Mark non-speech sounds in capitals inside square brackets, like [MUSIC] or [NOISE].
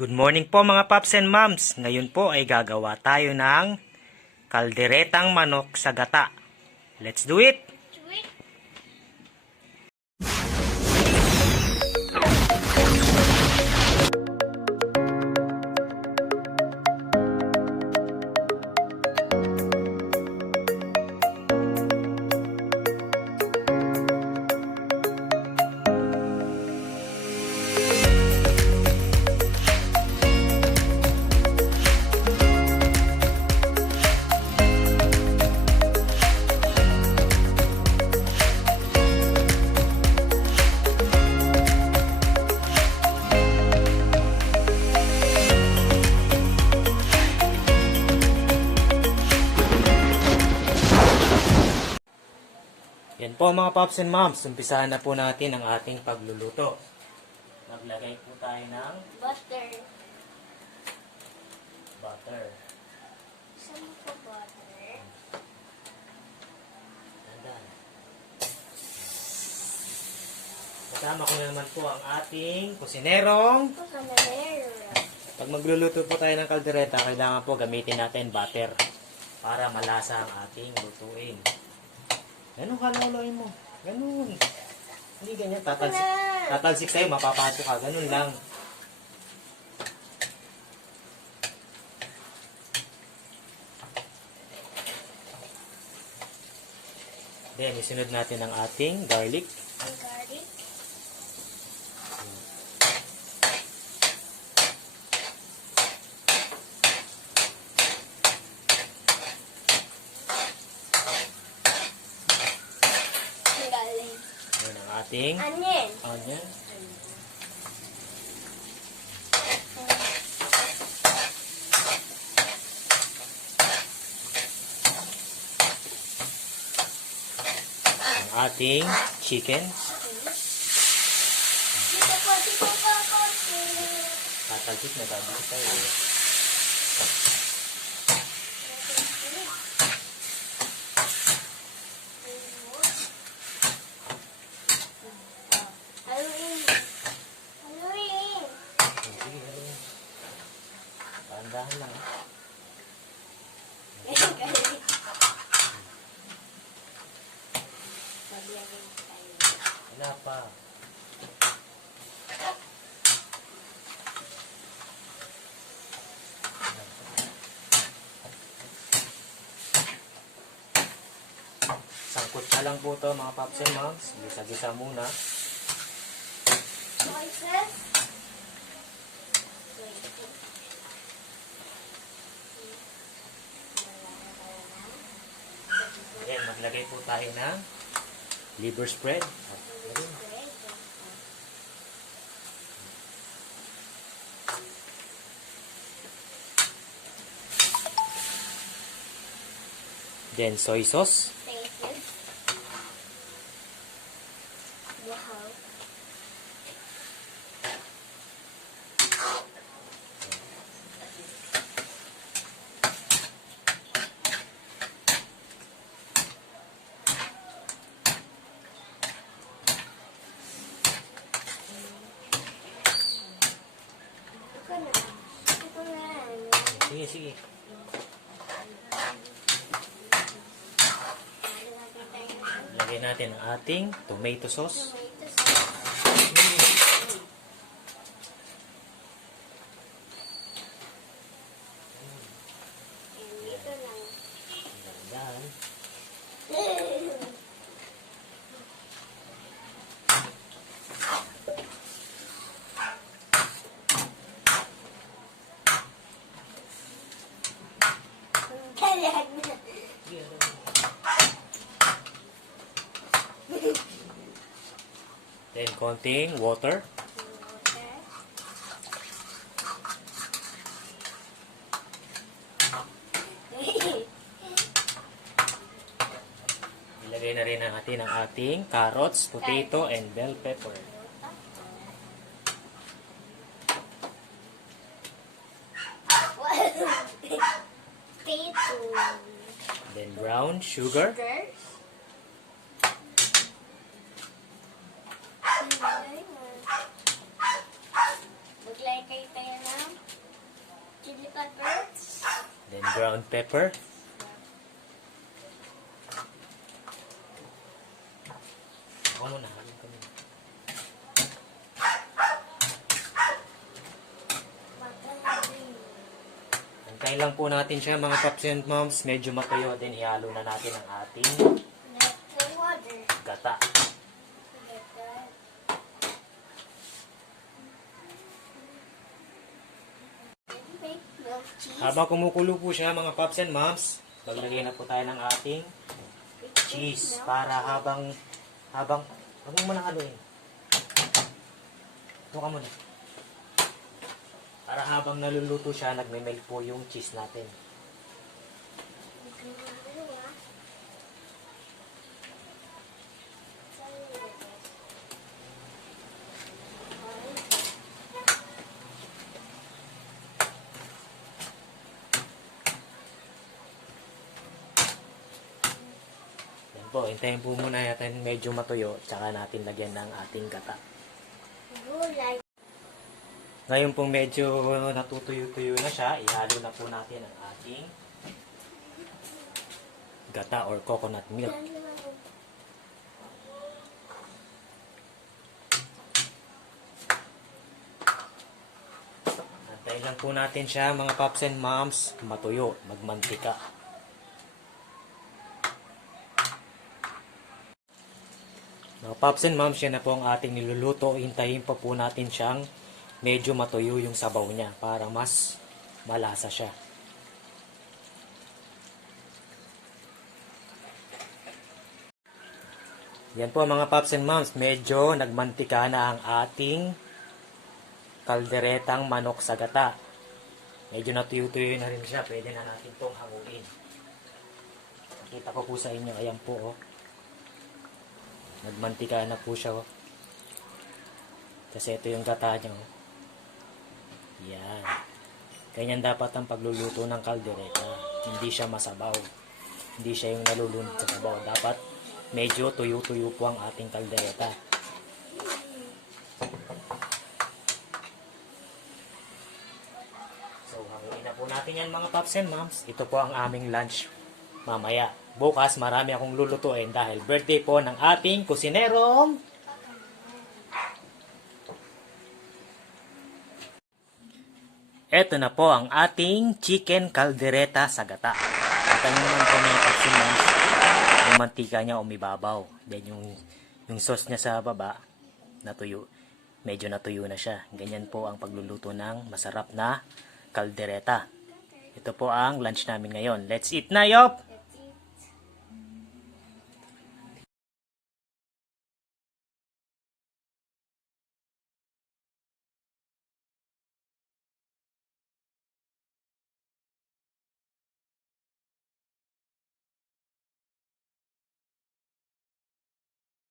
Good morning po mga paps and moms. Ngayon po ay gagawa tayo ng kalderetang manok sa gata. Let's do it! Po mga paps and moms. Umpisahan na po natin ang ating pagluluto. Maglagay po tayo ng Butter. butter. Saan po butter? Tandaan. Kasama ko na naman po ang ating kusinerong manero. Pag magluluto po tayo ng kaldereta, kailangan po gamitin natin butter para malasa ang ating lutuin. Ganun kaloloy mo. Ganun. Hindi ganyan. Tatalsik, tatalsik sa'yo, mapapato ka. Ganun lang. Then, isunod natin ang ating garlic. Ang garlic. Ang galing. Yan ang ating Onion. onion. Ating chicken. Tatalsik na tabi tayo. Haluin. Haluin. Sige, halin. Paandahan lang. ah. Ang galing. Maglagay tayo. Wala pa. Sangkot na lang po to mga paps and moms. Gisa-gisa muna. Choices. Ayan, maglagay po tayo ng liver spread. Then soy sauce. Wow. Na. Ito na. Sige, sige. Lalagay tayo ng Lagay natin ang ating tomato sauce. tomato sauce. And dito lang. Dahan. Kalag na. Then konting water. Ilagay na rin natin ang ating carrots, potato, and bell pepper. [LAUGHS] Then brown sugar. Sugar. Maglagay tayo ng pepper. Then ground pepper. Ano na, halin ko muna. Magaling. Antayin lang po natin siya mga paps and moms. Medyo matuyo din. Ihalo na natin ang ating cheese. Habang kumukulo po siya mga paps and moms, maglagay na po tayo ng ating cheese para habang habang Huwag mo muna haluin. Ito ka muna. Para habang naluluto siya, nagme-melt po yung cheese natin. Yan po, hintayin po muna natin medyo matuyo, tsaka natin lagyan ng ating gata. Ngayon pong medyo natutuyo-tuyo na siya, ihalo na po natin ang ating gata or coconut milk. Antayin lang po natin siya mga paps and moms, matuyo, magmantika. Mga paps and moms, yan na po ang ating niluluto. Hintayin pa po natin siyang medyo matuyo yung sabaw niya para mas malasa siya. Yan po mga paps and moms, medyo nagmantika na ang ating kalderetang manok sa gata. Medyo natuyo-tuyo na rin siya, pwede na natin itong hanguin. Nakita ko po sa inyo, ayan po oh. Nagmantika na po siya oh. Kasi ito yung gata niya oh. Yan. Ganyan dapat ang pagluluto ng kaldereta. Hindi siya masabaw. Hindi siya yung nalulunod sa sabaw. Dapat medyo tuyo-tuyo po ang ating kaldereta. So, hanguin na po natin yan mga paps and moms. Ito po ang aming lunch mamaya. Bukas marami akong lulutuin dahil birthday po ng ating kusinerong Ito na po ang ating chicken caldereta sa gata. Nyo naman po and moms, yung mantika niya umibabaw. Then yung, yung sauce niya sa baba, natuyo. Medyo natuyo na siya. Ganyan po ang pagluluto ng masarap na kaldereta. Ito po ang lunch namin ngayon. Let's eat na, Yop!